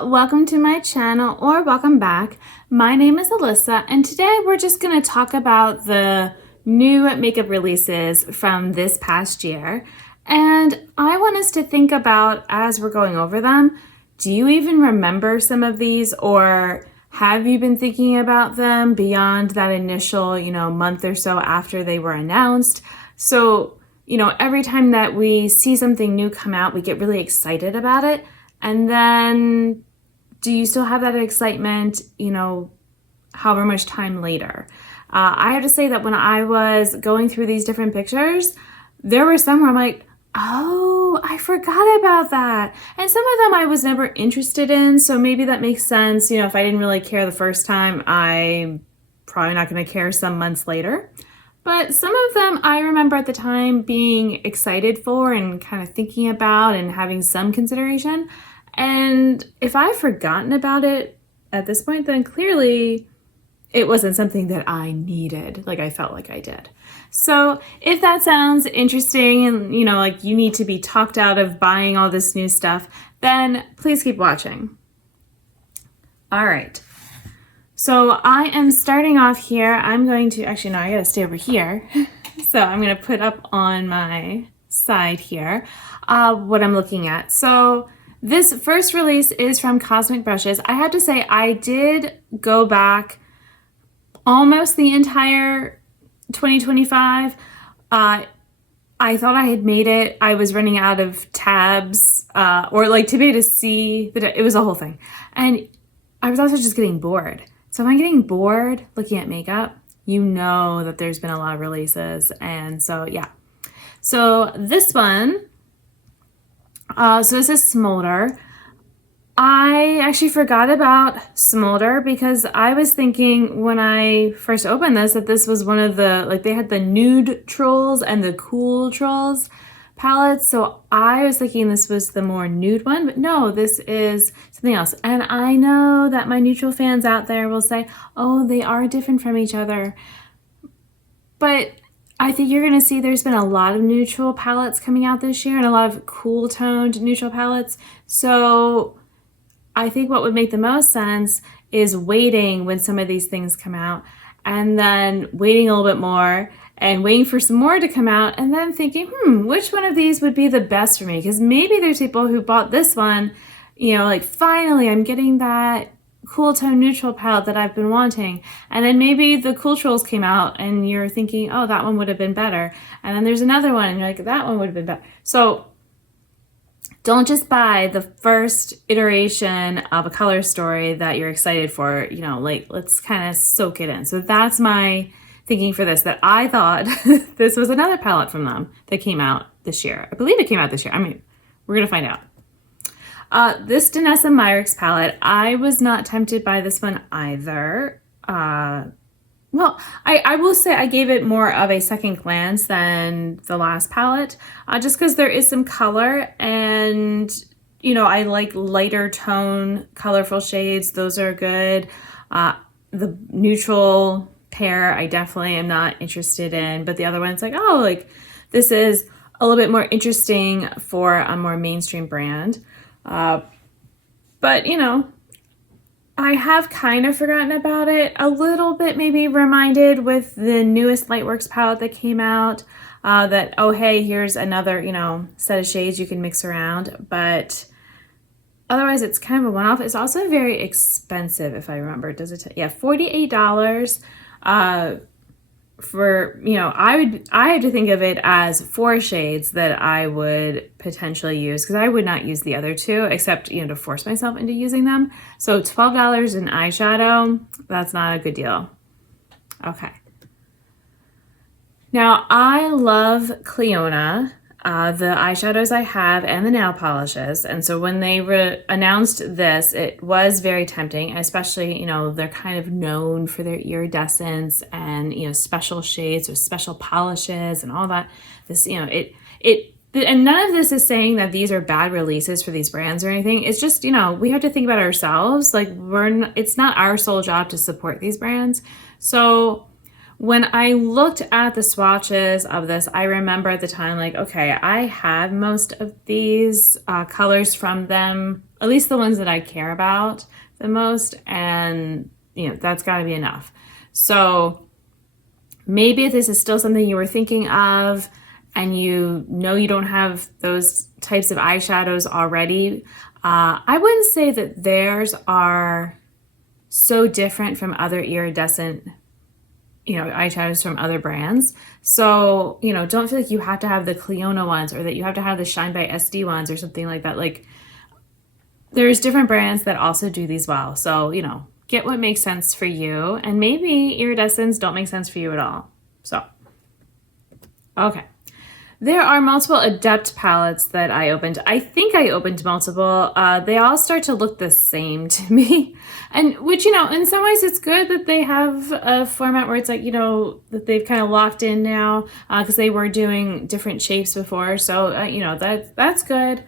welcome to my channel, or welcome back. My name is Alyssa, and today we're just going to talk about the new makeup releases from this past year. And I want us to think about, as we're going over them, do you even remember some of these, or have you been thinking about them beyond that initial, month or so after they were announced? So, every time that we see something new come out, we get really excited about it. And then do you still have that excitement, however much time later? I have to say that when I was going through these different pictures, there were some where I'm like, oh, I forgot about that. And some of them I was never interested in, so maybe that makes sense. If I didn't really care the first time, I'm probably not going to care some months later. But some of them I remember at the time being excited for and kind of thinking about and having some consideration. And if I've forgotten about it at this point, then clearly it wasn't something that I needed, like I felt like I did. So if that sounds interesting and, like you need to be talked out of buying all this new stuff, then please keep watching. All right. So I am starting off here. I'm going to, actually, no, I gotta stay over here. So I'm gonna put up on my side here what I'm looking at. So this first release is from Cosmic Brushes. I have to say, I did go back almost the entire 2025. I thought I had made it. I was running out of tabs or like to be able to see, but it was a whole thing. And I was also just getting bored. So if I'm getting bored looking at makeup, you know that there's been a lot of releases. And so, yeah. So this one, so this is Smolder. I actually forgot about Smolder because I was thinking when I first opened this that this was one of the, like they had the Nude Trolls and the Cool Trolls palettes. So I was thinking this was the more nude one, but no, this is something else. And I know that my neutral fans out there will say, oh, they are different from each other. But I think you're going to see there's been a lot of neutral palettes coming out this year and a lot of cool toned neutral palettes. So I think what would make the most sense is waiting when some of these things come out and then waiting a little bit more and waiting for some more to come out and then thinking, which one of these would be the best for me? Because maybe there's people who bought this one, like finally I'm getting that cool tone neutral palette that I've been wanting. And then maybe the Cool Trolls came out and you're thinking, oh, that one would have been better. And then there's another one and you're like, that one would have been better. So don't just buy the first iteration of a color story that you're excited for, like let's kind of soak it in. So that's my thinking for this, that I thought this was another palette from them that came out this year. I believe it came out this year. I mean, we're going to find out. This Danessa Myricks palette, I was not tempted by this one either. Well, I will say I gave it more of a second glance than the last palette, just because there is some color and, I like lighter tone, colorful shades. Those are good. The neutral pair, I definitely am not interested in, but the other one's like, oh, like this is a little bit more interesting for a more mainstream brand. But, I have kind of forgotten about it a little bit, maybe reminded with the newest Lightworks palette that came out, that, oh, hey, here's another, set of shades you can mix around. But otherwise, it's kind of a one-off. It's also very expensive, if I remember. Does it? Yeah, $48. For, I have to think of it as 4 shades that I would potentially use because I would not use the other 2 except, to force myself into using them. So $12 in eyeshadow, that's not a good deal. Okay. Now, I love Clionadh, the eyeshadows I have and the nail polishes. And so when they announced this, it was very tempting, especially, they're kind of known for their iridescence and, special shades or special polishes and all that. This, and none of this is saying that these are bad releases for these brands or anything. It's just, we have to think about ourselves. Like it's not our sole job to support these brands. So when I looked at the swatches of this, I remember at the time, like, okay, I have most of these colors from them, at least the ones that I care about the most, and that's got to be enough. So maybe if this is still something you were thinking of and you don't have those types of eyeshadows already, I wouldn't say that theirs are so different from other iridescent eyeshadows from other brands. So, don't feel like you have to have the Clionadh ones or that you have to have the Shine by SD ones or something like that. Like, there's different brands that also do these well. So, get what makes sense for you. And maybe iridescents don't make sense for you at all. So, okay. There are multiple Adept palettes that I opened. I think I opened multiple. They all start to look the same to me. And which, in some ways it's good that they have a format where it's like, that they've kind of locked in now because they were doing different shapes before. So, that's good.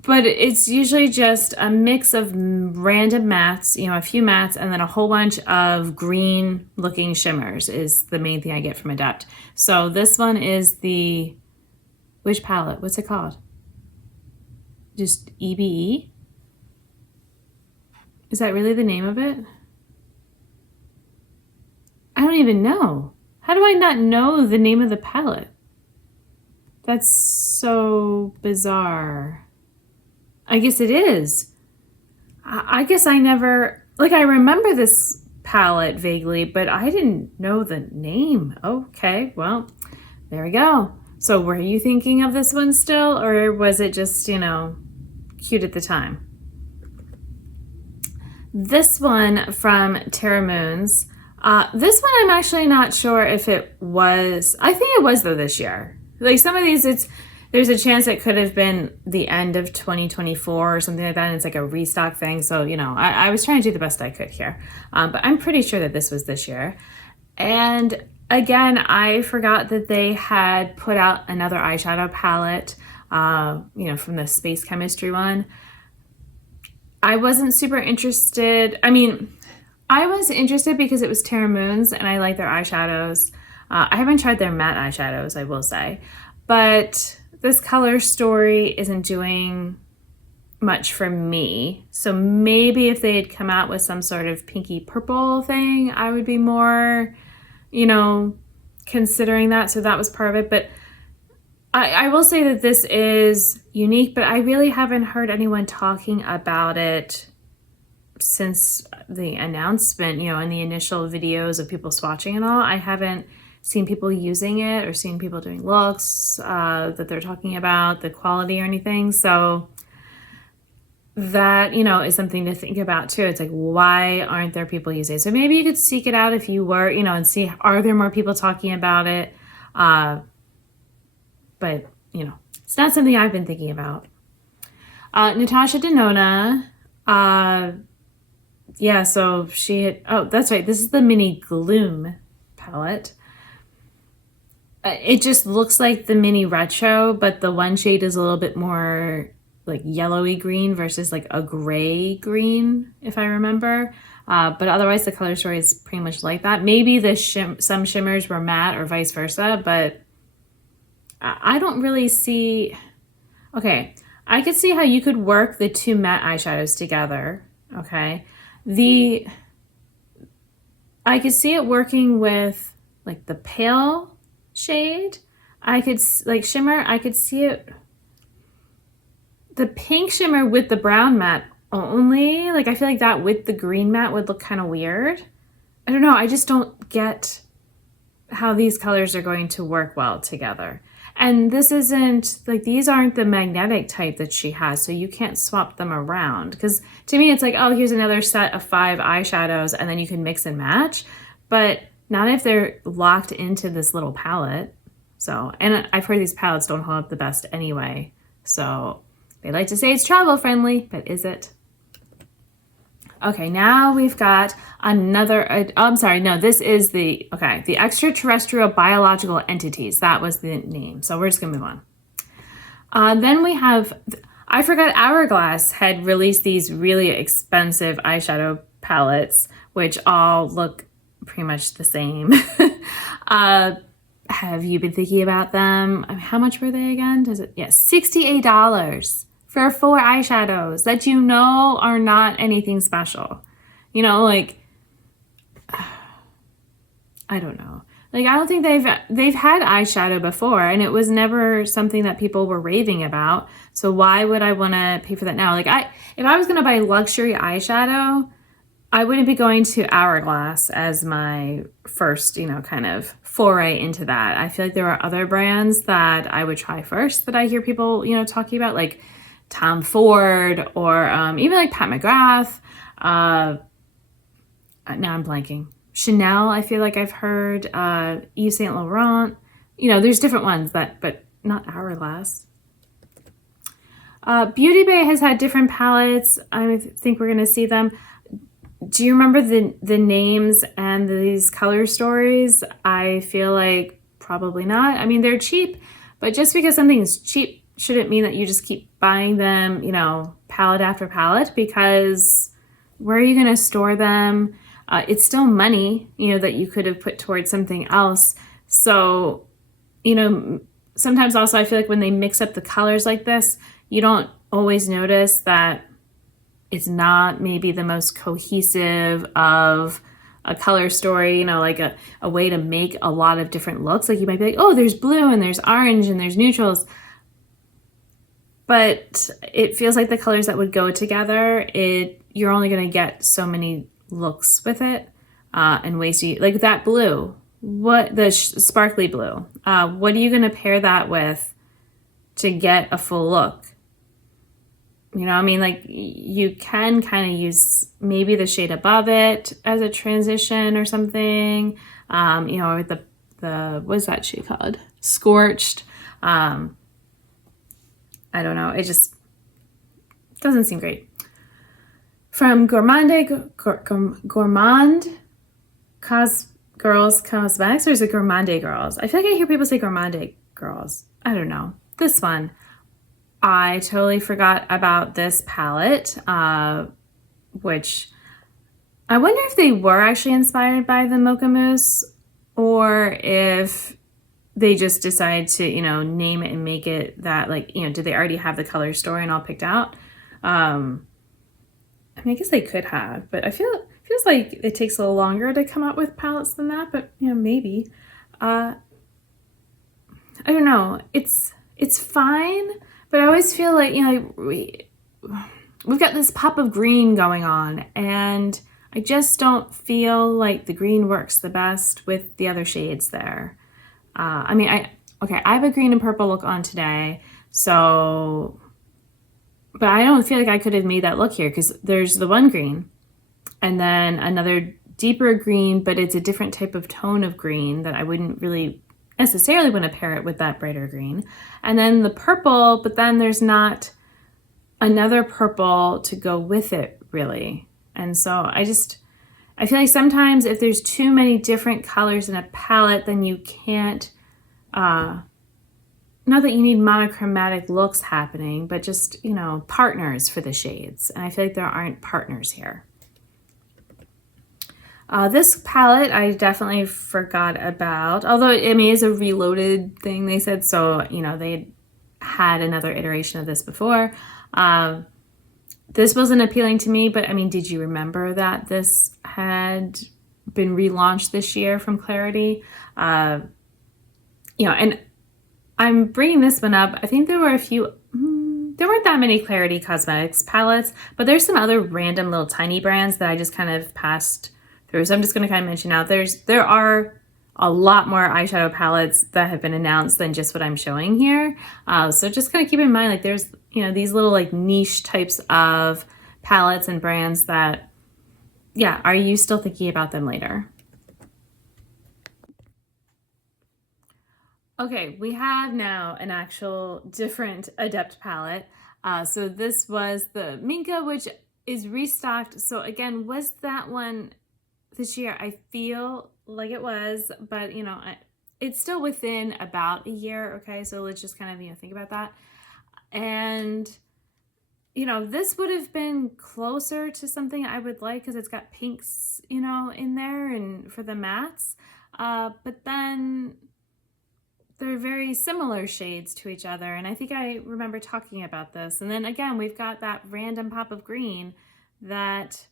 But it's usually just a mix of random mattes, a few mattes, and then a whole bunch of green looking shimmers is the main thing I get from Adept. So this one is which palette? What's it called? Just EBE? Is that really the name of it? I don't even know. How do I not know the name of the palette? That's so bizarre. I guess it is. I guess I never, I remember this palette vaguely, but I didn't know the name. Okay, well, there we go. So were you thinking of this one still, or was it just, cute at the time? This one from Terra Moons. This one I'm actually not sure if it was, I think it was though this year. Like some of these, there's a chance it could have been the end of 2024 or something like that, and it's like a restock thing. So, I was trying to do the best I could here. But I'm pretty sure that this was this year. And again, I forgot that they had put out another eyeshadow palette, from the Space Chemistry one. I wasn't super interested. I mean, I was interested because it was Terra Moons and I like their eyeshadows. I haven't tried their matte eyeshadows, I will say. But this color story isn't doing much for me. So maybe if they had come out with some sort of pinky purple thing, I would be more, considering that. So that was part of it. But I will say that this is unique, but I really haven't heard anyone talking about it since the announcement, in the initial videos of people swatching and all. I haven't seen people using it or seen people doing looks that they're talking about, the quality or anything. So that, is something to think about too. It's like, why aren't there people using it? So maybe you could seek it out if you were, and see, are there more people talking about it? But, it's not something I've been thinking about. Natasha Denona, so she had, that's right. This is the Mini Gloom palette. It just looks like the Mini Retro, but the one shade is a little bit more like yellowy green versus like a gray green, if I remember. But otherwise the color story is pretty much like that. Maybe some shimmers were matte or vice versa, but I don't really see... Okay, I could see how you could work the two matte eyeshadows together, okay? I could see it working with like the pale shade. I could, like shimmer, I could see it... The pink shimmer with the brown matte only, like I feel like that with the green matte would look kind of weird. I don't know, I just don't get how these colors are going to work well together. And this isn't, like these aren't the magnetic type that she has, so you can't swap them around. Because to me it's like, oh, here's another set of 5 eyeshadows and then you can mix and match. But not if they're locked into this little palette. So, and I've heard these palettes don't hold up the best anyway. So they like to say it's travel friendly, but is it? Okay, now we've got another, this is the extraterrestrial biological entities. That was the name. So we're just gonna move on. Then we have, I forgot Hourglass had released these really expensive eyeshadow palettes, which all look pretty much the same. Have you been thinking about them? How much were they again? $68 for 4 eyeshadows that you know are not anything special. You know, like, I don't know. Like, I don't think they've had eyeshadow before, and it was never something that people were raving about. So why would I want to pay for that now? Like, if I was going to buy luxury eyeshadow, I wouldn't be going to Hourglass as my first, kind of foray into that. I feel like there are other brands that I would try first that I hear people, talking about, like Tom Ford or even like Pat McGrath. Now I'm blanking. Chanel, I feel like I've heard. Yves Saint Laurent. There's different ones but not Hourglass. Beauty Bay has had different palettes. I think we're going to see them. Do you remember the names and these color stories? I feel like probably not. I mean, they're cheap, but just because something's cheap shouldn't mean that you just keep buying them, palette after palette, because where are you going to store them? It's still money, that you could have put towards something else. So, sometimes also I feel like when they mix up the colors like this, you don't always notice that it's not maybe the most cohesive of a color story, like a way to make a lot of different looks. Like you might be like, oh, there's blue and there's orange and there's neutrals. But it feels like the colors that would go together, you're only going to get so many looks with it and ways to, like that blue, sparkly blue, what are you going to pair that with to get a full look? Like you can kind of use maybe the shade above it as a transition or something, or the what's that shade called? Scorched. I don't know. It just doesn't seem great. From Gourmand Girls Cosmetics, or is it Gourmand Girls? I feel like I hear people say Gourmand Girls. I don't know. This one. I totally forgot about this palette, which I wonder if they were actually inspired by the Mocha Mousse, or if they just decided to, name it and make it that, like, did they already have the color story and all picked out? I guess they could have, but feels like it takes a little longer to come up with palettes than that, but, maybe. I don't know. It's fine. But I always feel like, we've got this pop of green going on, and I just don't feel like the green works the best with the other shades there. I have a green and purple look on today, but I don't feel like I could have made that look here, because there's the one green and then another deeper green, but it's a different type of tone of green that I wouldn't really necessarily want to pair it with that brighter green. And then the purple, but then there's not another purple to go with it, really. And so I feel like sometimes if there's too many different colors in a palette, then you can't, not that you need monochromatic looks happening, but just, partners for the shades. And I feel like there aren't partners here. This palette I definitely forgot about, although it's a reloaded thing, they said, so they had another iteration of this before. This wasn't appealing to me, but did you remember that this had been relaunched this year from Clarity? And I'm bringing this one up. I think there were there weren't that many Clarity Cosmetics palettes, but there's some other random little tiny brands that I just kind of passed through. So I'm just going to kind of mention out there are a lot more eyeshadow palettes that have been announced than just what I'm showing here. So just kind of keep in mind, like there's, these little like niche types of palettes and brands that, are you still thinking about them later? Okay, we have now an actual different Adept palette. So this was the Minka, which is restocked. So again, was that one this year? I feel like it was, but it's still within about a year. Okay, so let's just kind of think about that. And you know, this would have been closer to something I would like because it's got pinks, you know, in there and for the mattes. But then they're very similar shades to each other. And I think I remember talking about this. And then again, we've got that random pop of green that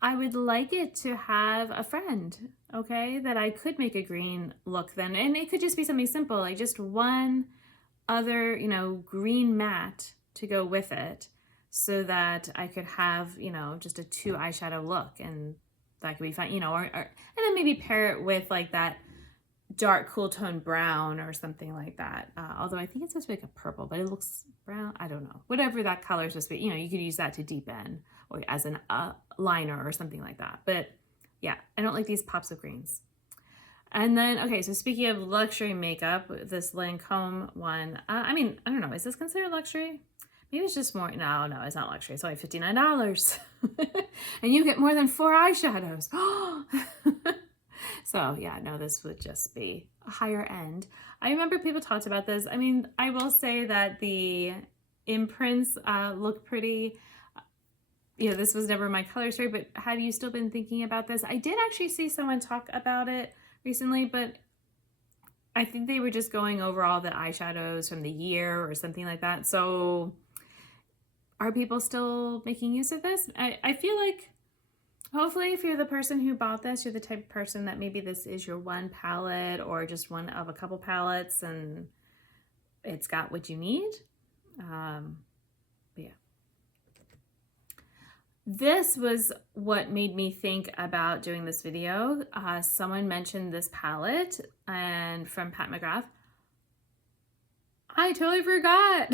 I would like it to have a friend, okay, that I could make a green look then. And it could just be something simple, like just one other, you know, green matte to go with it so that I could have, you know, just a 2 eyeshadow look, and that could be fun, you know, and then maybe pair it with like that dark cool tone brown or something like that. Although I think it's supposed to be like a purple, but it looks brown. I don't know. Whatever that color is supposed to be, you know, you could use that to deepen or as an liner or something like that. But yeah, I don't like these pops of greens. And then, okay, so speaking of luxury makeup, this Lancome one, I mean, I don't know, is this considered luxury? Maybe it's just more, no, it's not luxury. It's only $59. And you get more than 4 eyeshadows. So yeah, no, this would just be a higher end. I remember people talked about this. I mean, I will say that the imprints look pretty. You know, this was never my color story, but have you still been thinking about this? I did actually see someone talk about it recently, but I think they were just going over all the eyeshadows from the year or something like that. So are people still making use of this? I feel like hopefully if you're the person who bought this, you're the type of person that maybe this is your one palette or just one of a couple palettes and it's got what you need. But yeah. This was what made me think about doing this video. Someone mentioned this palette and from Pat McGrath. I totally forgot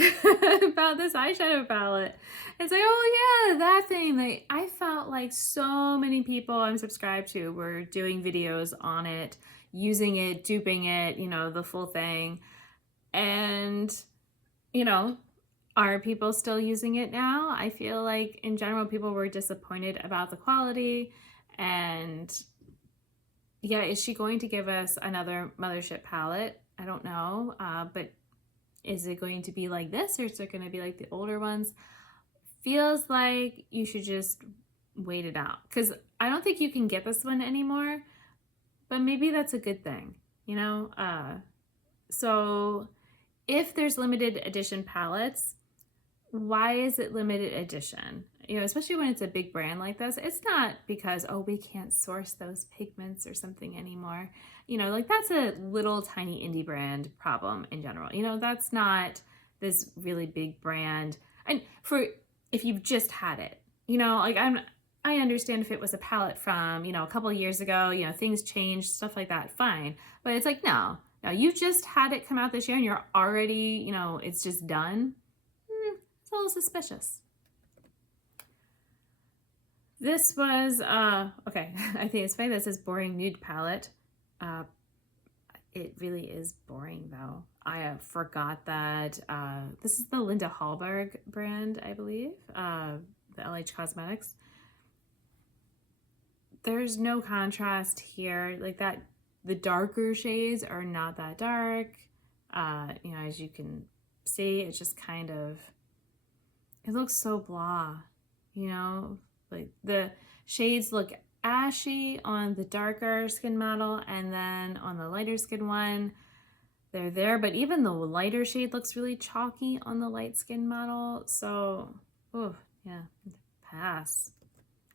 about this eyeshadow palette. It's like, oh yeah, that thing. Like, I felt like so many people I'm subscribed to were doing videos on it, using it, duping it, you know, the full thing. And, you know, are people still using it now? I feel like in general, people were disappointed about the quality. And yeah, is she going to give us another Mothership palette? I don't know, but is it going to be like this or is it going to be like the older ones? Feels like you should just wait it out because I don't think you can get this one anymore, but maybe that's a good thing, you know? So if there's limited edition palettes, why is it limited edition? You know, especially when it's a big brand like this, it's not because, oh, we can't source those pigments or something anymore. You know, like that's a little tiny indie brand problem in general. You know, that's not this really big brand. And for if you've just had it, you know, like I understand if it was a palette from, you know, a couple of years ago, you know, things changed, stuff like that, fine. But it's like, no, you've just had it come out this year and you're already, you know, it's just done. It's a little suspicious. This was, okay, I think it's funny. This is Boring Nude Palette. It really is boring though. I forgot that this is the Linda Hallberg brand, I believe, the LH Cosmetics. There's no contrast here. Like that, the darker shades are not that dark. You know, as you can see, it's just kind of, it looks so blah, you know? Like the shades look ashy on the darker skin model and then on the lighter skin one, they're there. But even the lighter shade looks really chalky on the light skin model. So, oh, yeah, pass.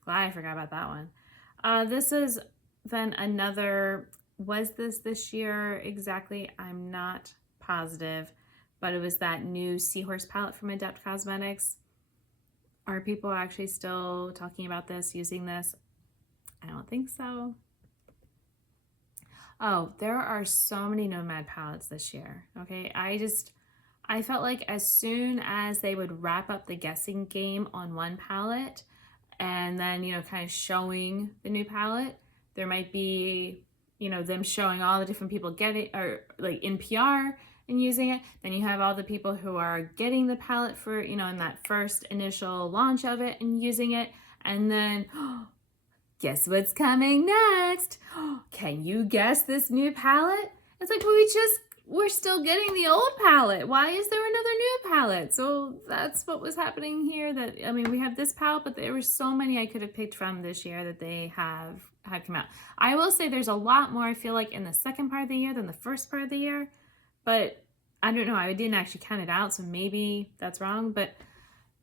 Glad I forgot about that one. This is then another, was this year exactly? I'm not positive, but it was that new Seahorse palette from Adept Cosmetics. Are people actually still talking about this, using this? I don't think so. Oh, there are so many Nomad palettes this year, okay? I felt like as soon as they would wrap up the guessing game on one palette and then, you know, kind of showing the new palette, there might be, you know, them showing all the different people getting, or like in PR, and using it. Then you have all the people who are getting the palette for, you know, in that first initial launch of it and using it. And then, guess what's coming next? Can you guess this new palette? It's like, well, we're still getting the old palette. Why is there another new palette. So that's what was happening here. That, I mean, we have this palette, but there were so many I could have picked from this year that they have had come out. I will say there's a lot more, I feel like, in the second part of the year than the first part of the year. But I don't know. I didn't actually count it out, so maybe that's wrong. But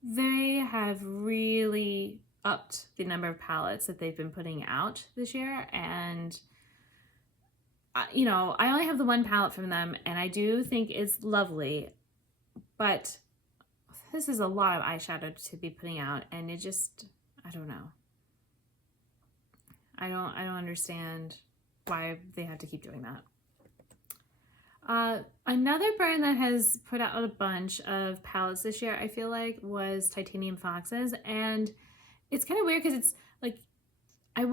they have really upped the number of palettes that they've been putting out this year. And you know, I only have the one palette from them, and I do think it's lovely, but this is a lot of eyeshadow to be putting out, and it just, I don't know. I don't understand why they have to keep doing that. Another brand that has put out a bunch of palettes this year, I feel like, was Titanium Foxes, and it's kind of weird because it's like, I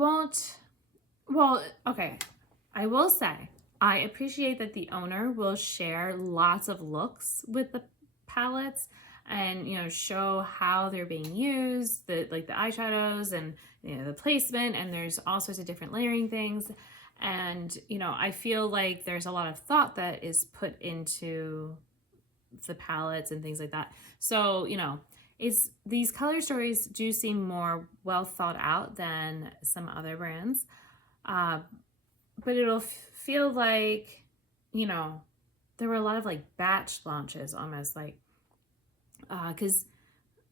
will say, I appreciate that the owner will share lots of looks with the palettes and, you know, show how they're being used, the eyeshadows and, you know, the placement, and there's all sorts of different layering things. And, you know, I feel like there's a lot of thought that is put into the palettes and things like that. So, you know, these color stories do seem more well thought out than some other brands. But it'll feel like, you know, there were a lot of like batch launches almost, like, because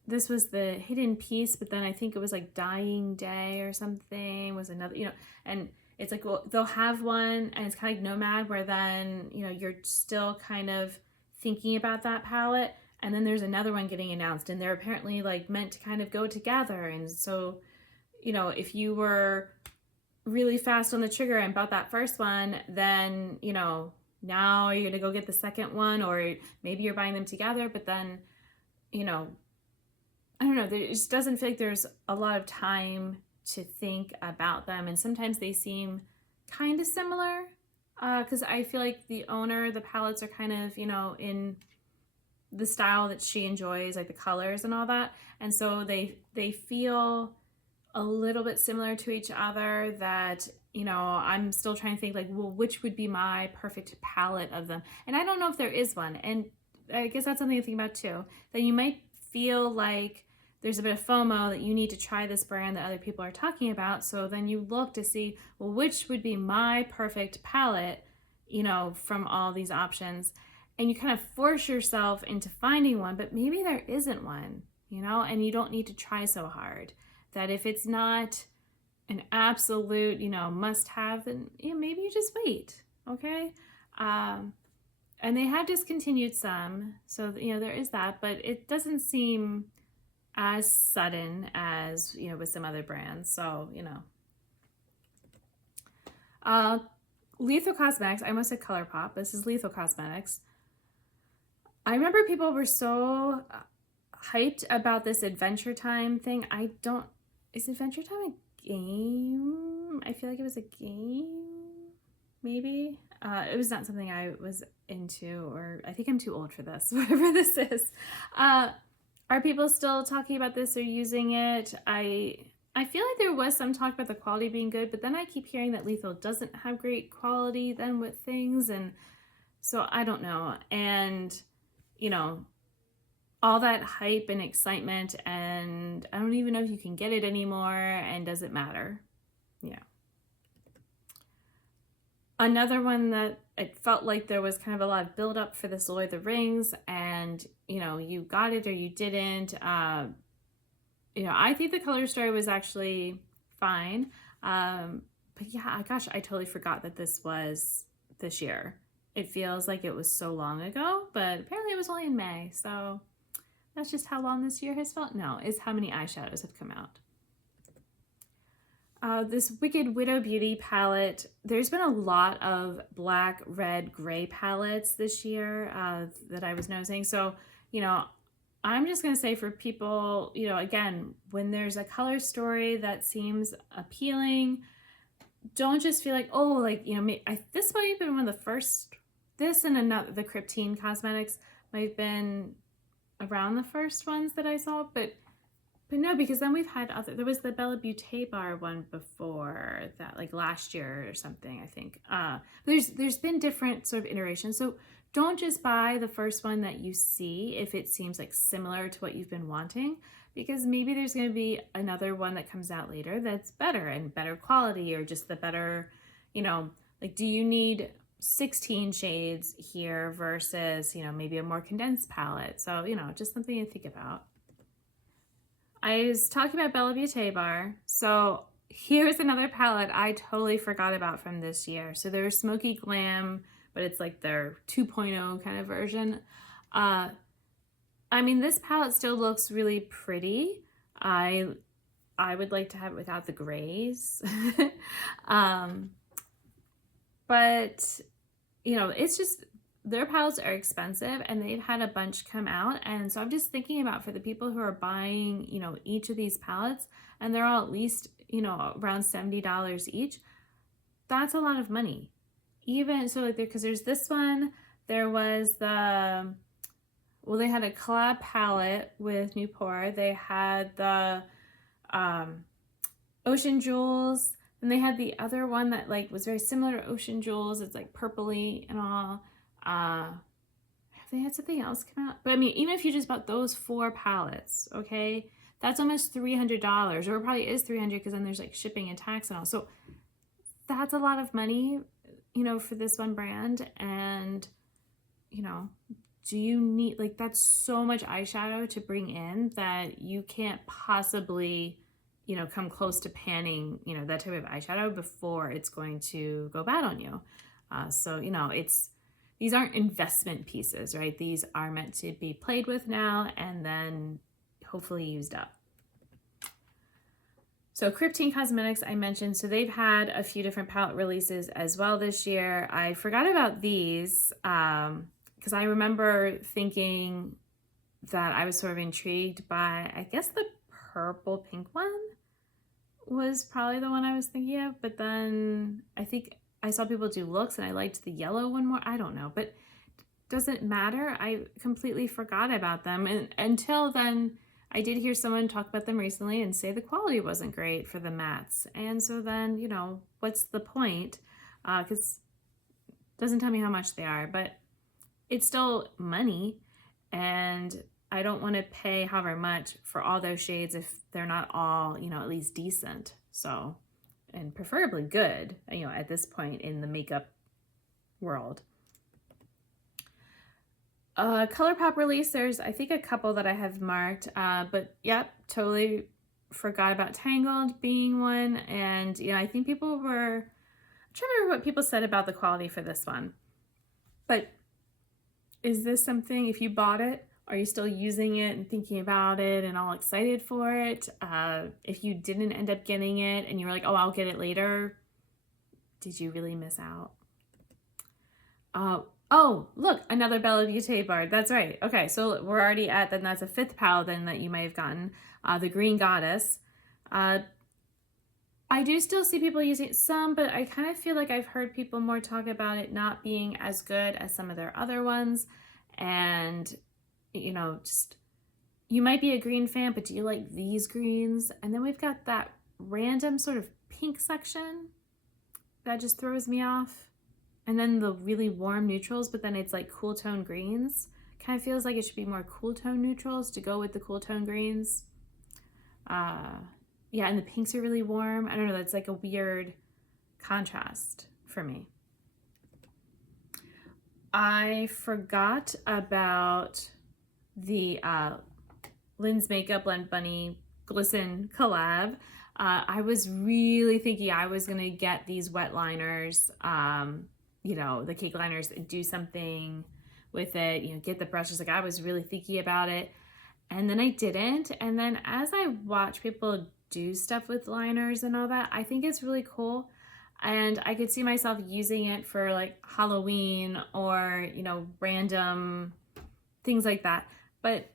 this was the Hidden Piece, but then I think it was like Dying Day or something was another, you know, and it's like, well, they'll have one and it's kind of like Nomad, where then, you know, you're still kind of thinking about that palette, and then there's another one getting announced, and they're apparently like meant to kind of go together. And so, you know, if you were really fast on the trigger and bought that first one, then, you know, now you're gonna go get the second one, or maybe you're buying them together, but then, you know, I don't know, it just doesn't feel like there's a lot of time to think about them. And sometimes they seem kind of similar, because I feel like the owner, the palettes are kind of, you know, in the style that she enjoys, like the colors and all that. And so they feel a little bit similar to each other, that, you know, I'm still trying to think like, well, which would be my perfect palette of them? And I don't know if there is one. And I guess that's something to think about too, that you might feel like there's a bit of FOMO that you need to try this brand that other people are talking about. So then you look to see, well, which would be my perfect palette, you know, from all these options. And you kind of force yourself into finding one, but maybe there isn't one, you know, and you don't need to try so hard. That if it's not an absolute, you know, must have, then, you know, maybe you just wait, okay? And they have discontinued some, so, you know, there is that, but it doesn't seem as sudden as, you know, with some other brands. So, you know. Lethal Cosmetics, I almost said ColourPop. This is Lethal Cosmetics. I remember people were so hyped about this Adventure Time thing. Is Adventure Time a game? I feel like it was a game, maybe. It was not something I was into, or I think I'm too old for this, whatever this is. Are people still talking about this or using it? I feel like there was some talk about the quality being good, but then I keep hearing that Lethal doesn't have great quality then with things, and so I don't know. And, you know, all that hype and excitement, and I don't even know if you can get it anymore, and does it matter? Yeah. Another one that it felt like there was kind of a lot of build up for this Lord of the Rings, and, you know, you got it or you didn't. You know, I think the color story was actually fine. But yeah, gosh, I totally forgot that this was this year. It feels like it was so long ago, but apparently it was only in May. So that's just how long this year has felt. No, it's how many eyeshadows have come out. This Wicked Widow Beauty palette, there's been a lot of black, red, gray palettes this year that I was noticing. So, you know, I'm just going to say for people, you know, again, when there's a color story that seems appealing, don't just feel like, oh, like, you know, this might have been one of the first, this and another, the Cryptine Cosmetics might have been around the first ones that I saw, but no, because then we've had there was the Bella Beauté Bar one before that, like last year or something, I think. There's been different sort of iterations. So don't just buy the first one that you see if it seems like similar to what you've been wanting, because maybe there's going to be another one that comes out later that's better and better quality, or just the better, like, do you need 16 shades here versus, maybe a more condensed palette? So, just something to think about. I was talking about Bella Beauté Bar. So here's another palette I totally forgot about from this year. So there's Smoky Glam, but it's like their 2.0 kind of version. I mean, this palette still looks really pretty. I would like to have it without the grays. But, it's just, their palettes are expensive and they've had a bunch come out. And so I'm just thinking about, for the people who are buying, each of these palettes, and they're all at least, around $70 each. That's a lot of money. Even so, like, because there's this one, there was they had a collab palette with Nupur. They had the Ocean Jewels, and they had the other one that like was very similar to Ocean Jewels. It's like purpley and all. Have they had something else come out? But I mean, even if you just bought those 4 palettes, okay, that's almost $300, or it probably is $300 because then there's like shipping and tax and all. So that's a lot of money, for this one brand. And, do you need, like, that's so much eyeshadow to bring in that you can't possibly, come close to panning, that type of eyeshadow before it's going to go bad on you. So, these aren't investment pieces, right? These are meant to be played with now and then hopefully used up. So Cryptine Cosmetics, I mentioned, so they've had a few different palette releases as well this year. I forgot about these because I remember thinking that I was sort of intrigued by, I guess the purple pink one was probably the one I was thinking of, but then I think I saw people do looks and I liked the yellow one more. I don't know, but doesn't matter. I completely forgot about them. And until then, I did hear someone talk about them recently and say the quality wasn't great for the mattes. And so then, what's the point? Because it doesn't tell me how much they are, but it's still money. And I don't want to pay however much for all those shades if they're not all, at least decent. So, and preferably good, at this point in the makeup world. ColourPop release, there's I think a couple that I have marked, but yep, totally forgot about Tangled being one. And I think people were, I'm trying to remember what people said about the quality for this one. But is this something, if you bought it, are you still using it and thinking about it and all excited for it? If you didn't end up getting it and you were like, oh, I'll get it later, did you really miss out? Oh, look, another Bella Beauté bar. That's right. Okay, so we're already at, then that's a 5th palette then that you might have gotten. The Green Goddess. I do still see people using some, but I kind of feel like I've heard people more talk about it not being as good as some of their other ones. And, just, you might be a green fan, but do you like these greens? And then we've got that random sort of pink section that just throws me off. And then the really warm neutrals, but then it's like cool tone greens. Kind of feels like it should be more cool tone neutrals to go with the cool tone greens. Yeah, and the pinks are really warm. I don't know, that's like a weird contrast for me. I forgot about the Lynn's Makeup Blend Bunny Glisten collab. I was really thinking I was gonna get these wet liners, the cake liners, and do something with it, get the brushes. Like, I was really thinking about it, and then I didn't. And then as I watch people do stuff with liners and all that, I think it's really cool. And I could see myself using it for like Halloween or, random things like that. But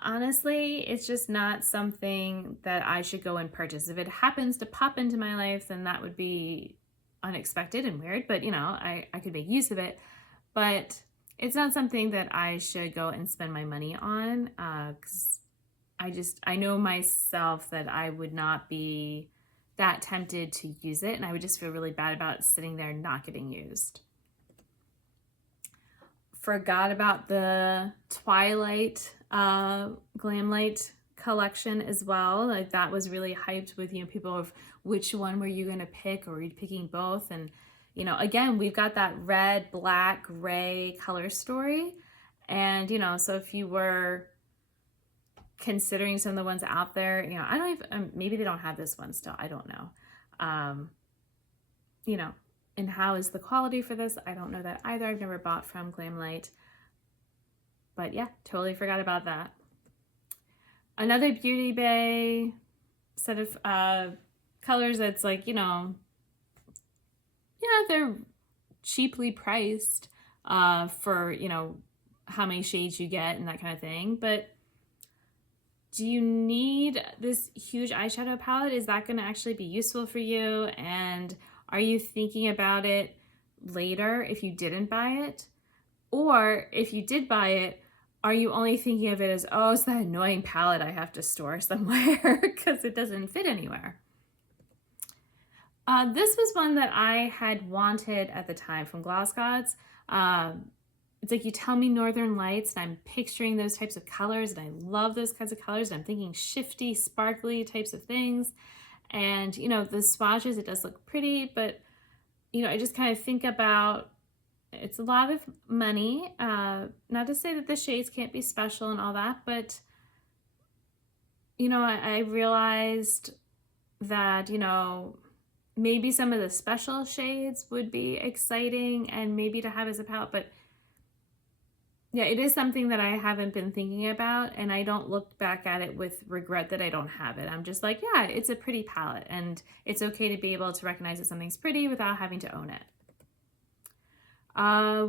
honestly, it's just not something that I should go and purchase. If it happens to pop into my life, then that would be unexpected and weird, but I could make use of it. But it's not something that I should go and spend my money on, because I know myself that I would not be that tempted to use it, and I would just feel really bad about sitting there not getting used. forgot about the Twilight Glam Light collection as well. Like that was really hyped with, people of which one were you going to pick, or were you picking both? And, again, we've got that red, black, gray color story. And, so if you were considering some of the ones out there, I don't even, maybe they don't have this one still. I don't know. And how is the quality for this? I don't know that either. I've never bought from Glamlight. But yeah, totally forgot about that. Another Beauty Bay set of colors that's like, they're cheaply priced for, how many shades you get and that kind of thing. But do you need this huge eyeshadow palette? Is that going to actually be useful for you? And are you thinking about it later if you didn't buy it? Or if you did buy it, are you only thinking of it as, oh, it's that annoying palette I have to store somewhere because it doesn't fit anywhere? This was one that I had wanted at the time from Gloss Gods. It's like, you tell me Northern Lights, and I'm picturing those types of colors, and I love those kinds of colors, and I'm thinking shifty, sparkly types of things. And, the swatches, it does look pretty, but, I just kind of think about, it's a lot of money. Not to say that the shades can't be special and all that, but, I realized that, maybe some of the special shades would be exciting and maybe to have as a palette, but yeah, it is something that I haven't been thinking about, and I don't look back at it with regret that I don't have it. I'm just like, yeah, it's a pretty palette, and it's okay to be able to recognize that something's pretty without having to own it.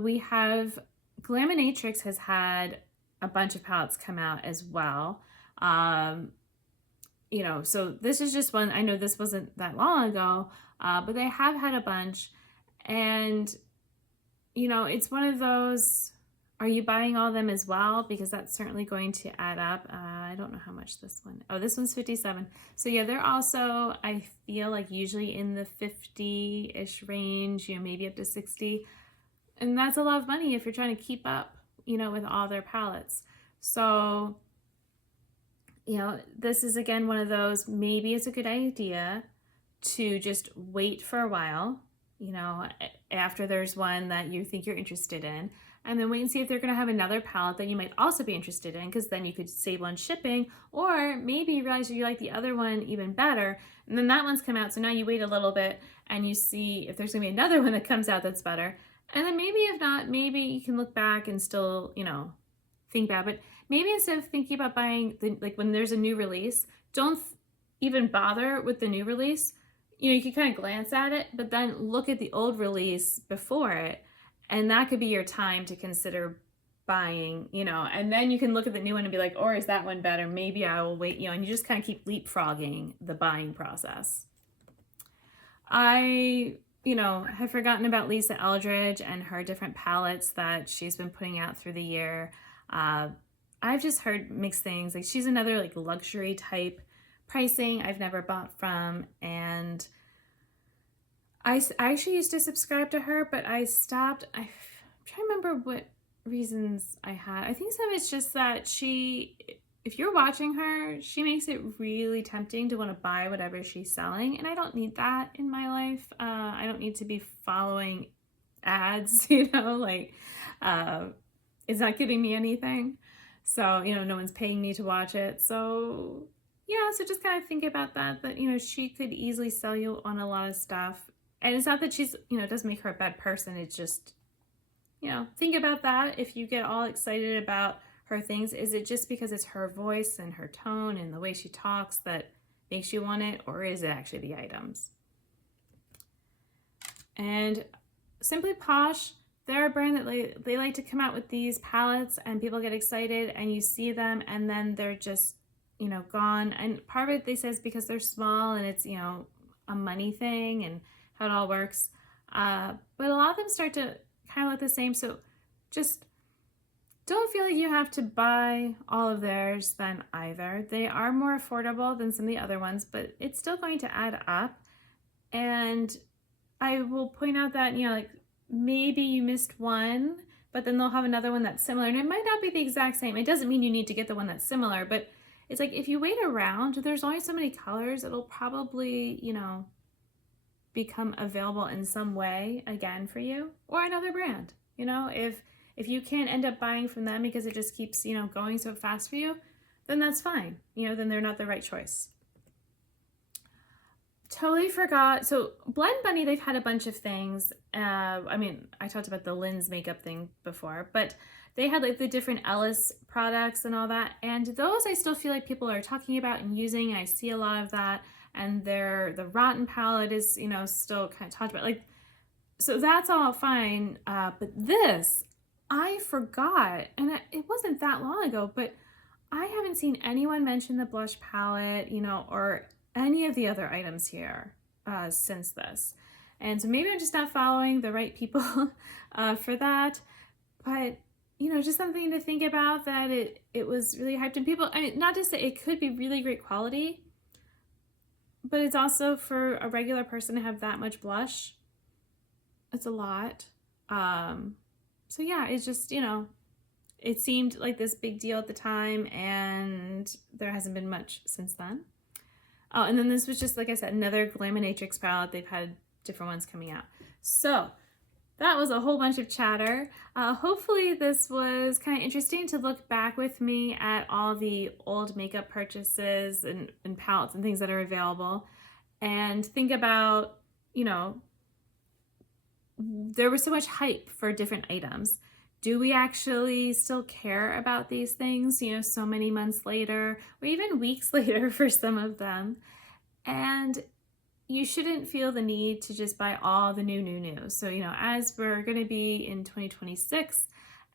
We have Glaminatrix has had a bunch of palettes come out as well. So this is just one, I know this wasn't that long ago, but they have had a bunch, and, it's one of those, are you buying all of them as well? Because that's certainly going to add up. I don't know how much this one, this one's 57. So yeah, they're also, I feel like usually in the 50-ish range, maybe up to 60. And that's a lot of money if you're trying to keep up, with all their palettes. So, this is again one of those, maybe it's a good idea to just wait for a while, after there's one that you think you're interested in, and then wait and see if they're going to have another palette that you might also be interested in, because then you could save on shipping, or maybe you realize you like the other one even better, and then that one's come out, so now you wait a little bit and you see if there's going to be another one that comes out that's better, and then maybe if not, maybe you can look back and still, think about it. But maybe instead of thinking about buying, when there's a new release, don't even bother with the new release. You can kind of glance at it, but then look at the old release before it, and that could be your time to consider buying, and then you can look at the new one and be like, or is that one better? Maybe I will wait, and you just kind of keep leapfrogging the buying process. I, have forgotten about Lisa Eldridge and her different palettes that she's been putting out through the year. I've just heard mixed things. Like, she's another luxury type pricing I've never bought from, and I actually used to subscribe to her, but I stopped. I'm trying to remember what reasons I had. I think some of it's just that if you're watching her, she makes it really tempting to want to buy whatever she's selling, and I don't need that in my life. I don't need to be following ads, it's not giving me anything. So, no one's paying me to watch it. So yeah, so just kind of think about that, she could easily sell you on a lot of stuff. And it's not that she's, it doesn't make her a bad person. It's just, think about that. If you get all excited about her things, is it just because it's her voice and her tone and the way she talks that makes you want it, or is it actually the items? And Simply Posh, they're a brand that they like to come out with these palettes and people get excited and you see them and then they're just, gone. And part of it, they say, is because they're small and it's, a money thing and how it all works. But a lot of them start to kind of look the same. So just don't feel like you have to buy all of theirs then either. They are more affordable than some of the other ones, but it's still going to add up. And I will point out that, maybe you missed one but then they'll have another one that's similar, and it might not be the exact same. It doesn't mean you need to get the one that's similar, but it's like if you wait around, there's only so many colors, it'll probably, you know, become available in some way again for you, or another brand. You know, if you can't end up buying from them because it just keeps, you know, going so fast for you, then that's fine. You know, then they're not the right choice. Totally forgot. So Blend Bunny, they've had a bunch of things. I mean, I talked about the Lin's makeup thing before, but they had like the different Ellis products and all that. And those I still feel like people are talking about and using. I see a lot of that. And the Rotten palette is, you know, still kind of talked about. Like, so that's all fine. But this, I forgot. And it wasn't that long ago, but I haven't seen anyone mention the blush palette, you know, or any of the other items here since this. And so maybe I'm just not following the right people for that. But, you know, just something to think about, that it was really hyped. And people, I mean, not to say it could be really great quality, but it's also for a regular person to have that much blush. It's a lot. So yeah, it's just, you know, it seemed like this big deal at the time, and there hasn't been much since then. Oh, and then this was just, like I said, another Glaminatrix palette. They've had different ones coming out. So that was a whole bunch of chatter. Hopefully this was kind of interesting to look back with me at all the old makeup purchases and palettes and things that are available, and think about, you know, there was so much hype for different items. Do we actually still care about these things, you know, so many months later, or even weeks later for some of them? And you shouldn't feel the need to just buy all the new. So, you know, as we're going to be in 2026,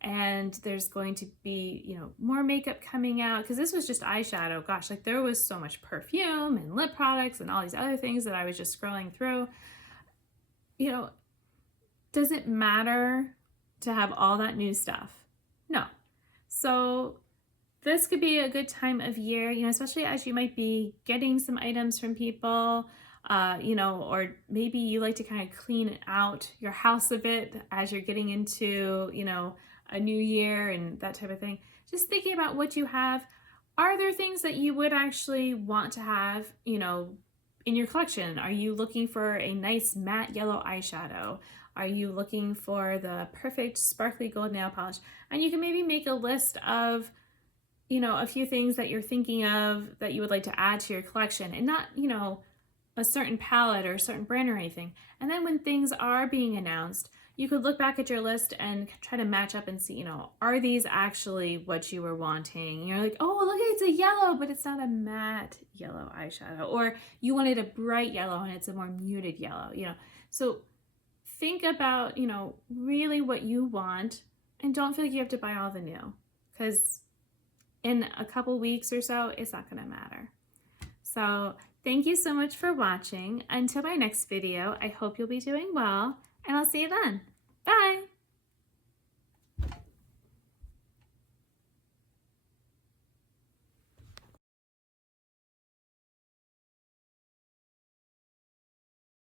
and there's going to be, you know, more makeup coming out, because this was just eyeshadow. Gosh, like there was so much perfume and lip products and all these other things that I was just scrolling through. You know, does it matter to have all that new stuff? No. So this could be a good time of year, you know, especially as you might be getting some items from people, you know, or maybe you like to kind of clean out your house a bit as you're getting into, you know, a new year and that type of thing. Just thinking about what you have. Are there things that you would actually want to have, you know, in your collection? Are you looking for a nice matte yellow eyeshadow? Are you looking for the perfect sparkly gold nail polish? And you can maybe make a list of, you know, a few things that you're thinking of that you would like to add to your collection, and not, you know, a certain palette or a certain brand or anything. And then when things are being announced, you could look back at your list and try to match up and see, you know, are these actually what you were wanting? You're like, oh, look, it's a yellow, but it's not a matte yellow eyeshadow. Or you wanted a bright yellow and it's a more muted yellow, you know. So think about, you know, really what you want, and don't feel like you have to buy all the new, because in a couple weeks or so, it's not going to matter. So thank you so much for watching. Until my next video, I hope you'll be doing well, and I'll see you then.